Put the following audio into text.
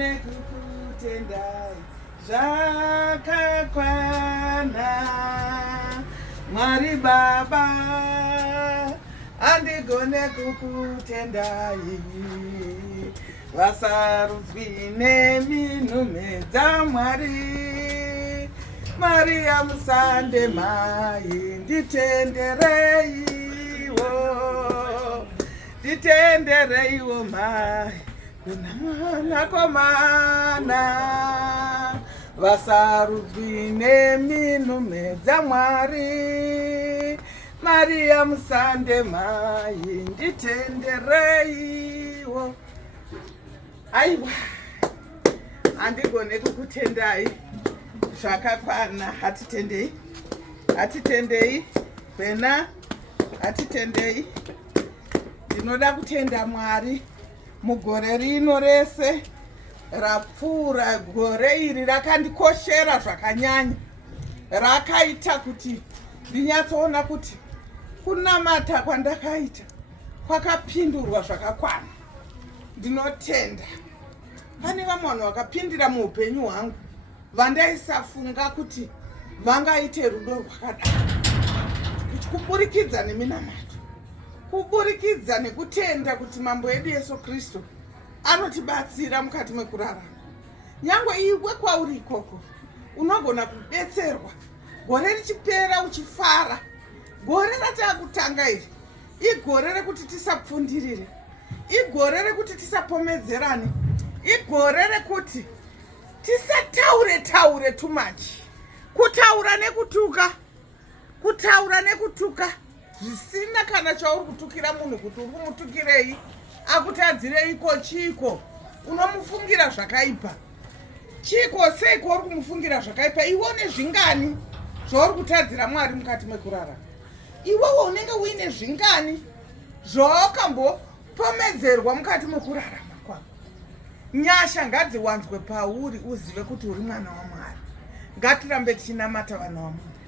nekukutendai zvakakwana. Mwari Baba, handigone kukutendai vasarudzwi neminhume dzaMwari. Maria musande mai, nditendereiwo mai, kuna mwanakomana vasarudzwi neminhume dzaMwari. Maria musande mai, nditendereiwo. Aiwa, handigone kukutendai zvakakwana. Hatitendei pena, hatitendei. Ndinoda kutenda Mwari mugore rino rese rapfuura. Gore iri rakandikoshera zvakanyanya, rakaita kuti ndinyatsoona kuti kunamata kwandakaita kwakapindurwa zvakakwana. Ndinotenda pane vamwe vanhu vakapindira muupenyu hwangu vandaisafunga kuti vangaite rudo rwakadaro, kuti kuburikidza neminamato, kuburikidza nekutenda kuti mambo edu Yesu Kristu anotibatsira mukati mekurarama. Nyangwe iwe kwauri ikoko unogona kudetserwa gore richipera uchifara. Gore ratakutanga iri igore rekuti tisapfundirire, igore rekuti tisapomedzerane, igore rekuti tisataure too much. Kutaura nekutuka zvisina kana chauri kutukira munhu kuti uri kumutukirei, akutadzireiko chiko, unomufungira zvakaipa. Chiko seiko uri kumufungira zvakaipa? Iwe zvingani zvauri kutadzira Mwari mukati mekurarama? Iwewo unenge uine zvingani zvawakambopomedzerwa mukati mekurarama kwako? Nyasha ngadziwanzwe pauri uzive kuti uri mwana waMwari. Ngatirambe tichinamata vana vaMwari.